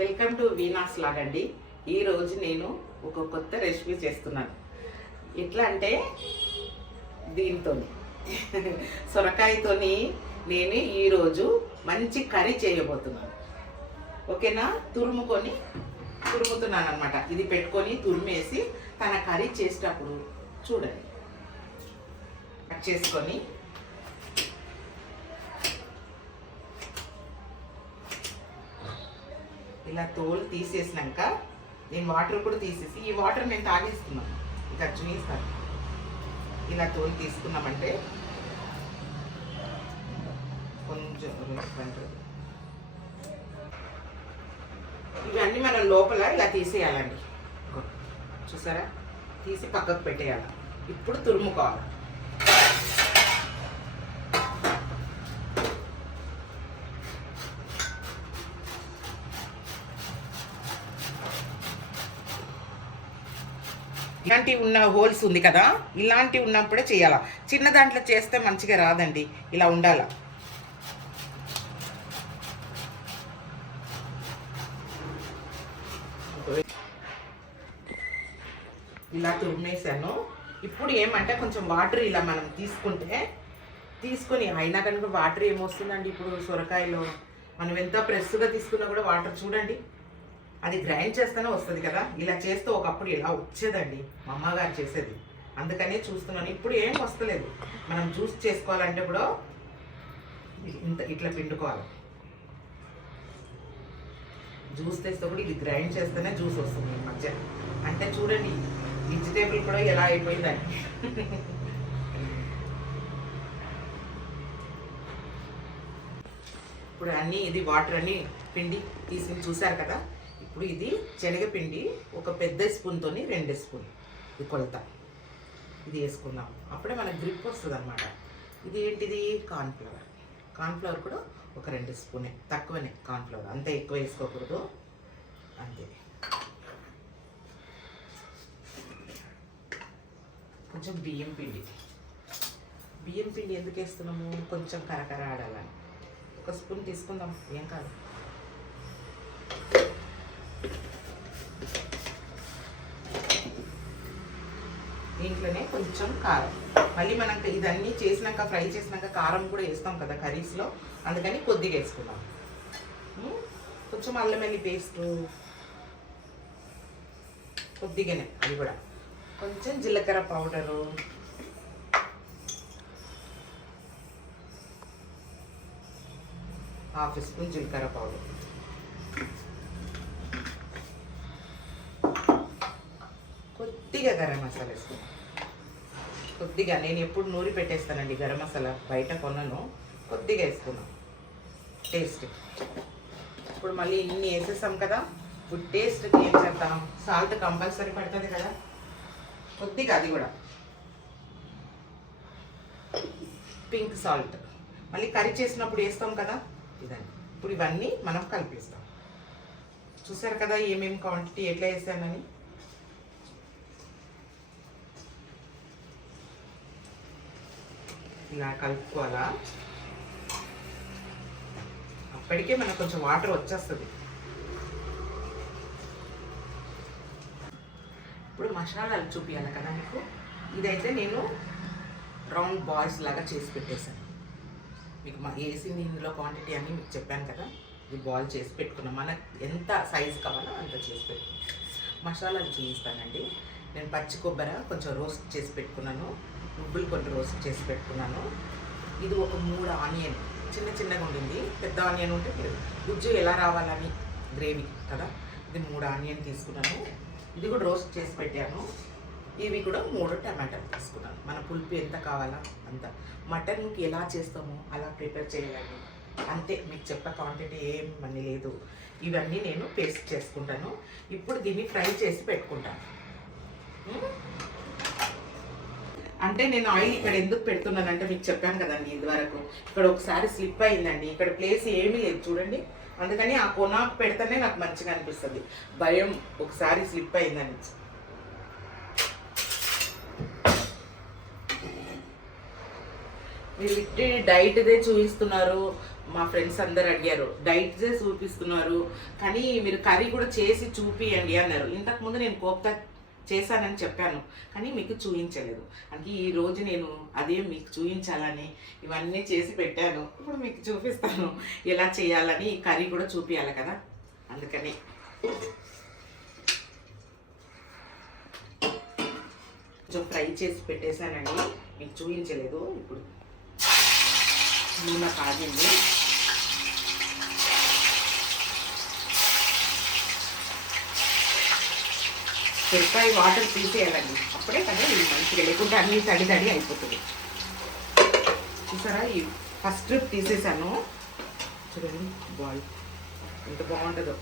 Welcome to Veena's log అండి. ఈరోజు నేను ఒక కొత్త రెసిపీ చేస్తున్నాను. ఎట్లా అంటే దీంతో సొరకాయతోని నేను ఈరోజు మంచి కర్రీ చేయబోతున్నాను. ఓకేనా? తురుముతున్నాను అనమాట. ఇది పెట్టుకొని తురిమేసి తన కర్రీ చేసేటప్పుడు చూడండి. కట్ చేసుకొని ఇలా తోలు తీసేసినాక నేను వాటర్ కూడా తీసేసి ఈ వాటర్ నేను తాగేస్తున్నాను. ఇక చూపిస్తాను. ఇలా తోలు తీసుకున్నామంటే కొంచెం ఇవన్నీ మనం లోపల ఇలా తీసేయాలండి. చూసారా? తీసి పక్కకు పెట్టేయాలి. ఇప్పుడు తురుముకోవాలి. ఇలాంటివి ఉన్న హోల్స్ ఉంది కదా, ఇలాంటివి ఉన్నప్పుడే చేయాలా. చిన్న దాంట్లో చేస్తే మంచిగా రాదండి. ఇలా ఉండాల. ఇలా తురిమేసాను. ఇప్పుడు ఏమంటే కొంచెం వాటర్ ఇలా మనం తీసుకొని అయినా కనుక వాటర్ ఏమొస్తుందండి. ఇప్పుడు సొరకాయలో మనం ఎంత ప్రెస్గా తీసుకున్నా కూడా వాటర్ చూడండి, అది గ్రైండ్ చేస్తేనే వస్తుంది కదా. ఇలా చేస్తే ఒకప్పుడు ఇలా వచ్చేదండి, మా అమ్మగారు చేసేది. అందుకనే చూస్తున్నాను. ఇప్పుడు ఏం వస్తలేదు. మనం జ్యూస్ చేసుకోవాలంటే కూడా ఇట్లా పిండుకోవాలి. జ్యూస్ తెస్తే కూడా ఇది గ్రైండ్ చేస్తేనే జ్యూస్ వస్తుంది ఈ మధ్య. అంటే చూడండి వెజిటేబుల్ కూడా ఎలా అయిపోయిందని. ఇప్పుడు అన్నీ ఇది వాటర్ అన్నీ పిండి తీసి చూసారు కదా. ఇప్పుడు ఇది శనగపిండి ఒక పెద్ద స్పూన్తో 2 స్పూన్ ఇది కొలత. ఇది వేసుకుందాం. అప్పుడే మనకు గ్రిప్ వస్తుంది అనమాట. ఇది ఏంటిది? కార్న్ఫ్లవర్ కూడా ఒక 2 స్పూనే, తక్కువనే కార్న్ఫ్లవర్, అంత ఎక్కువ వేసుకోకూడదు. అంతే. కొంచెం బియ్యం పిండి ఎందుకు వేస్తున్నాము? కొంచెం కరకర ఆడాలని. 1 స్పూన్ తీసుకుందాం, ఏం కాదు. దీంట్లోనే కొంచెం కారం. మళ్ళీ మనం ఇదన్నీ చేసినాక, ఫ్రై చేసినాక కారం కూడా వేస్తాం కదా కర్రీస్లో, అందుకని కొద్దిగా వేసుకుందాం. కొంచెం అల్లం వెల్లుల్లి పేస్ట్ కొద్దిగానే, అది కూడా. కొంచెం జీలకర్ర పౌడరు, ½ స్పూన్ జీలకర్ర పౌడర్, కొద్దిగా గరం మసాలా వేసుకున్నాం. కొద్దిగా, నేను ఎప్పుడు నూరి పెట్టేస్తానండి గరం మసాలా, బయట కొన్నాను. కొద్దిగా వేసుకున్నాం టేస్ట్. ఇప్పుడు మళ్ళీ ఇన్ని వేసేస్తాం కదా. ఇప్పుడు టేస్ట్కి ఏం చేద్దాం? సాల్ట్ కంపల్సరీ పడుతుంది కదా, కొద్దిగా. అది కూడా పింక్ సాల్ట్ మళ్ళీ కర్రీ చేసినప్పుడు వేస్తాం కదా, ఇదండి. ఇప్పుడు ఇవన్నీ మనం కలిపిస్తాం. చూసారు కదా ఏమేమి క్వాంటిటీ ఎట్లా వేసానని. ఇలా కలుపుకోవాలా. అప్పటికే మనకు కొంచెం వాటర్ వచ్చేస్తుంది. ఇప్పుడు మసాలాలు చూపించాలి కదా మీకు. ఇదైతే నేను రౌండ్ బాల్స్ లాగా చేసి పెట్టేశాను. మీకు వేసింది ఇందులో క్వాంటిటీ అన్నీ మీకు చెప్పాను కదా. ఇది బాల్ చేసి పెట్టుకున్నాం. మనకు ఎంత సైజు కావాలో అంత చేసి పెట్టుకున్నాం. మసాలాలు చూపిస్తానండి. నేను పచ్చి కొబ్బరి కొంచెం రోస్ట్ చేసి పెట్టుకున్నాను, నువ్వులు కొన్ని రోస్ట్ చేసి పెట్టుకున్నాను. ఇది ఒక 3 ఆనియన్ చిన్నగా ఉండింది. పెద్ద ఆనియన్ ఉంటే మీరు గుజ్జు ఎలా రావాలని గ్రేవీ కదా. ఇది 3 ఆనియన్ తీసుకున్నాను. ఇది కూడా రోస్ట్ చేసి పెట్టాను. ఇవి కూడా 3 టమాటాలు తీసుకున్నాను. మన పులుపు ఎంత కావాలా అంత. మటన్కి ఎలా చేస్తామో అలా ప్రిపేర్ చేయాలి అంతే. మీకు చెప్పే క్వాంటిటీ ఏం మనీ లేదు. ఇవన్నీ నేను పేస్ట్ చేసుకుంటాను. ఇప్పుడు దీన్ని ఫ్రై చేసి పెట్టుకుంటాను. అంటే నేను ఆయిల్ ఇక్కడ ఎందుకు పెడుతున్నానంటే మీకు చెప్పాను కదండి ఇదివరకు. ఇక్కడ ఒకసారి స్లిప్ అయిందండి. ఇక్కడ ప్లేస్ ఏమీ లేదు చూడండి. అందుకని ఆ కొనాకు పెడితేనే నాకు మంచిగా అనిపిస్తుంది. భయం ఒకసారి స్లిప్ అయిందని. మీరు ఇట్టి డైట్దే చూపిస్తున్నారు, మా ఫ్రెండ్స్ అందరు అడిగారు డైట్ చేసి చూపిస్తున్నారు కానీ మీరు కర్రీ కూడా చేసి చూపియండి అన్నారు. ఇంతకుముందు నేను కోప్తా చేశానని చెప్పాను కానీ మీకు చూపించలేదు. అంటే ఈరోజు నేను అదే మీకు చూపించాలని ఇవన్నీ చేసి పెట్టాను. ఇప్పుడు మీకు చూపిస్తాను ఎలా చేయాలని. ఈ కర్రీ కూడా చూపించాలి కదా, అందుకని కొంచెం ఫ్రై చేసి పెట్టేశానండి, మీకు చూపించలేదు. ఇప్పుడు నూనె కాగింది. సొరకాయ వాటర్ తీసేయాలండి, అప్పుడే కదా ఇది మంచిగా, లేకుంటే అన్నీ తడి తడి అయిపోతుంది. చూసారా, ఈ ఫస్ట్ ట్రిప్ తీసేసాను. చూడండి బాల్ ఎంత బాగుంటుందో.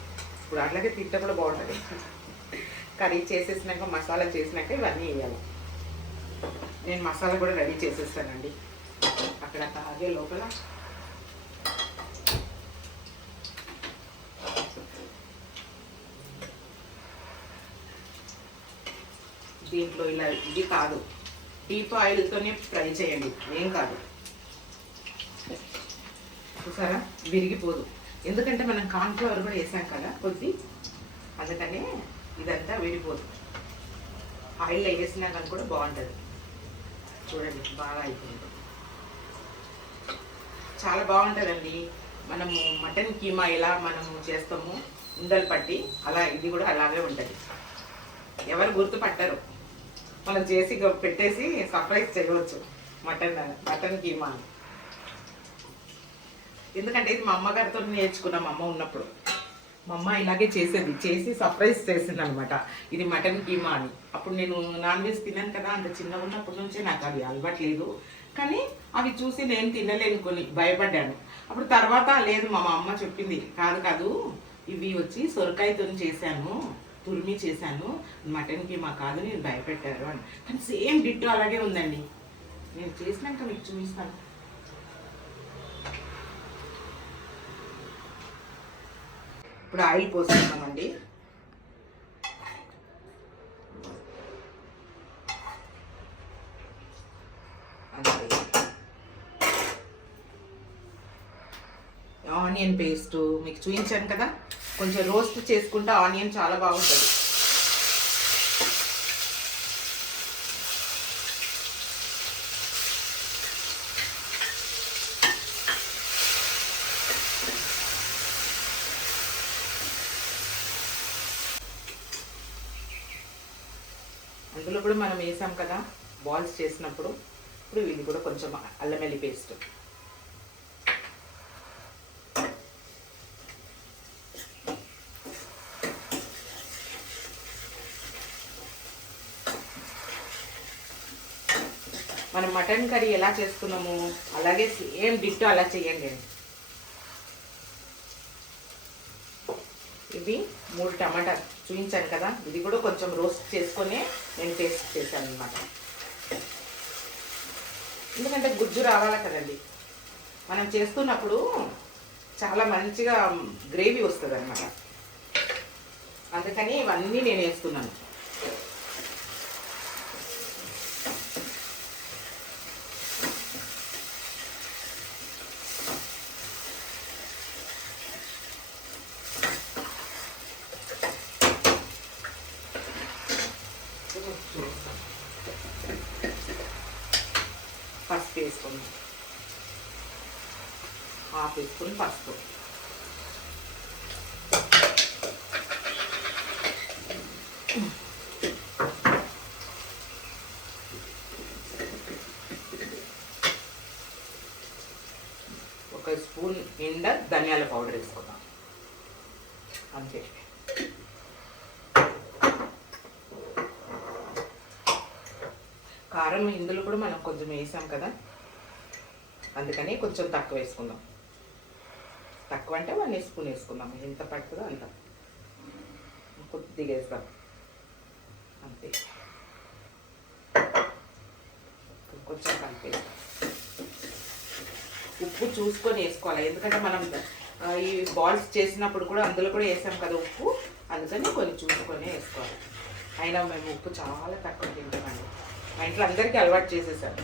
ఇప్పుడు అట్లాగే తింటే కూడా బాగుంటుంది. కర్రీ చేసేసినాక మసాలా చేసినాక ఇవన్నీ వేయాలి. నేను మసాలా కూడా రెడీ చేసేస్తానండి అక్కడ తాగే లోపల. దీంట్లో ఇలా ఇది కాదు, డీప్ ఆయిల్తోనే ఫ్రై చేయండి, ఏం కాదు. చూసారా విరిగిపోదు, ఎందుకంటే మనం కార్న్ఫ్లవర్ కూడా వేసాం కదా కొద్ది, అందుకనే ఇదంతా విడిపోదు. ఆయిల్లో వేసినా కానీ కూడా బాగుంటుంది. చూడండి బాగా అయిపోయింది, చాలా బాగుంటుందండి. మనము మటన్ కీమా ఎలా మనము చేస్తాము ఉండలు పట్టి, అలా ఇది కూడా అలాగే ఉంటుంది. ఎవరు గుర్తుపట్టరు, మనం చేసి పెట్టేసి సర్ప్రైజ్ చేయవచ్చు మటన్ కీమా. ఎందుకంటే ఇది మా అమ్మగారితో నేర్చుకున్నాం. మా అమ్మ ఉన్నప్పుడు మా అమ్మ ఇలాగే చేసేది, చేసి సర్ప్రైజ్ చేసింది అనమాట, ఇది మటన్ కీమా అని. అప్పుడు నేను నాన్ వెజ్ తిన్నాను కదా, అంత చిన్నగా ఉన్నప్పటి నుంచే నాకు అది అలవాట్లేదు. కానీ అవి చూసి నేను తినలేను, కొన్ని భయపడ్డాను. అప్పుడు తర్వాత లేదు, మా అమ్మ చెప్పింది, కాదు కాదు ఇవి వచ్చి సొరకాయతో చేశాను, తురిమి చేశాను, మటన్ కీమా కాదు, నేను భయపెట్టారు అని. కానీ సేమ్ డిట్టో అలాగే ఉందండి. నేను చేసినాక మీకు చూపిస్తాను. ఇప్పుడు ఆయిల్ పోస్తున్నామండి. ఆనియన్ పేస్ట్ మీకు చూపించాను కదా, కొంచెం రోస్ట్ చేసుకుంటే ఆనియన్ చాలా బాగుంటుంది. అందులో కూడా మనం వేసాం కదా బాల్స్ చేసినప్పుడు. ఇప్పుడు ఇది కూడా కొంచెం అల్లం వెల్లుల్లి పేస్ట్, మనం మటన్ కర్రీ ఎలా చేసుకున్నాము అలాగే సేమ్ డిట్టో అలా చేయండి. ఇవి 3 టమాటా చూపించాను కదా, ఇది కూడా కొంచెం రోస్ట్ చేసుకొని నేను టేస్ట్ చేశాను అనమాట. ఎందుకంటే గుజ్జు రావాలి కదండి, మనం చేస్తున్నప్పుడు చాలా మంచిగా గ్రేవీ వస్తుంది అనమాట. అందుకని ఇవన్నీ నేను వేస్తున్నాను. పసుపు వేసుకున్నాం, 1/2 స్పూన్ పసుపు, ఒక స్పూన్ నిండా ధనియాల పౌడర్ వేసుకున్నాం, అంతే. కారం ఇందులో కూడా మనం కొంచెం వేసాం కదా, అందుకని కొంచెం తక్కువ వేసుకుందాం. తక్కువ అంటే 1 స్పూన్ వేసుకుందాం, ఎంత పడుతుందో అంత కొద్దిగా వేస్తాం అంతే. కొంచెం కలిపేస్తాం. ఉప్పు చూసుకొని వేసుకోవాలి, ఎందుకంటే మనం ఈ బాల్స్ చేసినప్పుడు కూడా అందులో కూడా వేసాం కదా ఉప్పు, అందుకని కొన్ని చూసుకొని వేసుకోవాలి. అయినా మేము ఉప్పు చాలా తక్కువ తింటామండి, మా ఇంట్లో అందరికీ అలవాటు చేసేసాను.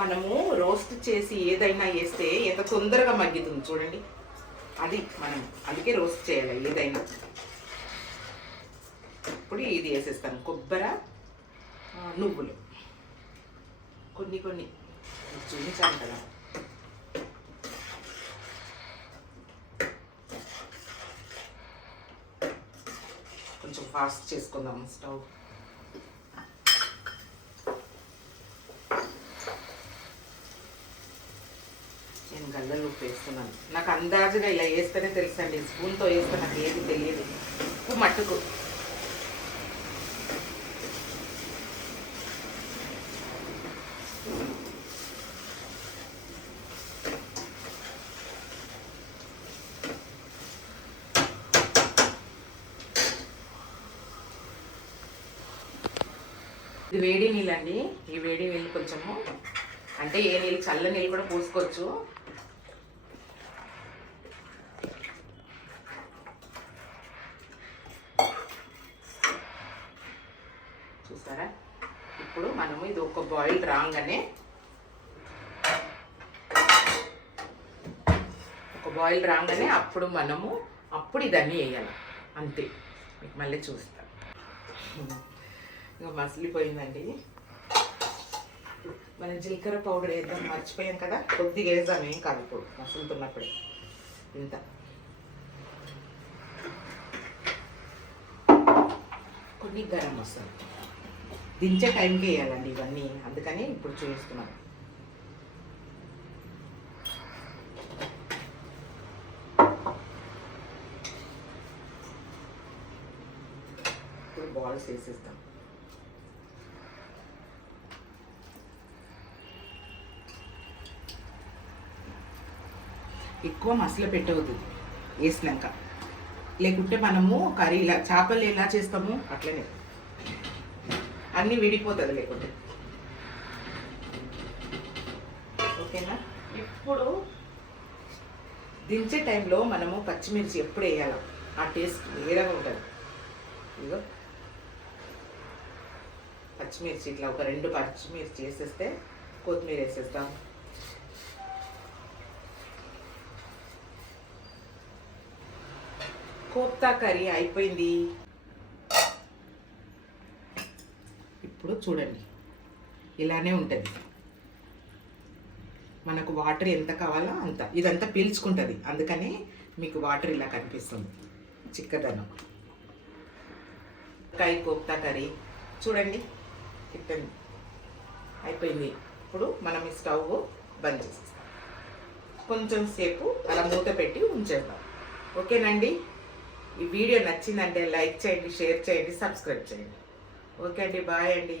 మనము రోస్ట్ చేసి ఏదైనా వేస్తే ఎంత తొందరగా మగ్గుతుంది చూడండి. అది మనం అందుకే రోస్ట్ చేయాలి ఏదైనా. ఇప్పుడు ఇది వేసేస్తాను, కొబ్బరి, నువ్వులు కొన్ని కొన్ని చూపించాను కదా. కొంచెం ఫాస్ట్ చేసుకుందాం స్టవ్. నేను గల్లలు ఉప్పు వేస్తున్నాను. నాకు అందాజుగా ఇలా వేస్తేనే తెలుసండి, స్పూన్తో వేస్తే నాకు ఏది తెలియదు. ఉప్పు మట్టుకు ఇది వేడి నీళ్ళు అండి. ఈ వేడి నీళ్ళు కొంచెము అంటే ఏ నీళ్ళు, చల్ల నీళ్ళు కూడా పోసుకోవచ్చు. చూసారా? ఇప్పుడు మనము ఇది ఒక బాయిల్ రాగానే అప్పుడు ఇదన్నీ వేయాలి అంతే. మీకు మళ్ళీ చూస్తాను. ఇంకా మసిలిపోయిందండి. మనం జీలకర్ర పౌడర్ వేద్దాం మర్చిపోయాం కదా, కొద్దిగా వేద్దాం, ఏం కాదు. ఇప్పుడు మసులుతున్నప్పుడే ఇంత కొన్ని గరం మసాలా దించే టైంకి వేయాలండి ఇవన్నీ, అందుకని ఇప్పుడు చూపిస్తున్నాను. ఇప్పుడు బాల్స్ వేసేస్తాం. ఎక్కువ మసాలా పెట్టవద్దు వేసినాక, లేకుంటే మనము కర్రీ ఇలా చేపలు ఎలా చేస్తాము అట్లనే అన్నీ విడిపోతుంది లేకుంటే. ఓకేనా? ఇప్పుడు దించే టైంలో మనము పచ్చిమిర్చి ఎప్పుడు వేయాలి, ఆ టేస్ట్ వేరేగా ఉంటుంది. ఇదిగో పచ్చిమిర్చి ఇట్లా ఒక 2 పచ్చిమిర్చి వేసేస్తే కొత్తిమీర వేసేస్తాం. కోప్తా కర్రీ అయిపోయింది. ఇప్పుడు చూడండి ఇలానే ఉంటుంది. మనకు వాటర్ ఎంత కావాలో అంత, ఇదంతా పీల్చుకుంటుంది, అందుకని మీకు వాటర్ ఇలా కనిపిస్తుంది, చిక్కదనం. కాయ కోప్తా కర్రీ చూడండి అయిపోయింది. ఇప్పుడు మనం ఈ స్టవ్ బంద్ చేసేస్తాం, కొంచెం సేపు అలా మూత పెట్టి ఉంచేద్దాం. ఓకేనండి? ఈ వీడియో నచ్చిందంటే లైక్ చేయండి, షేర్ చేయండి, సబ్స్క్రైబ్ చేయండి. ఓకే అండి, బాయ్ అండి.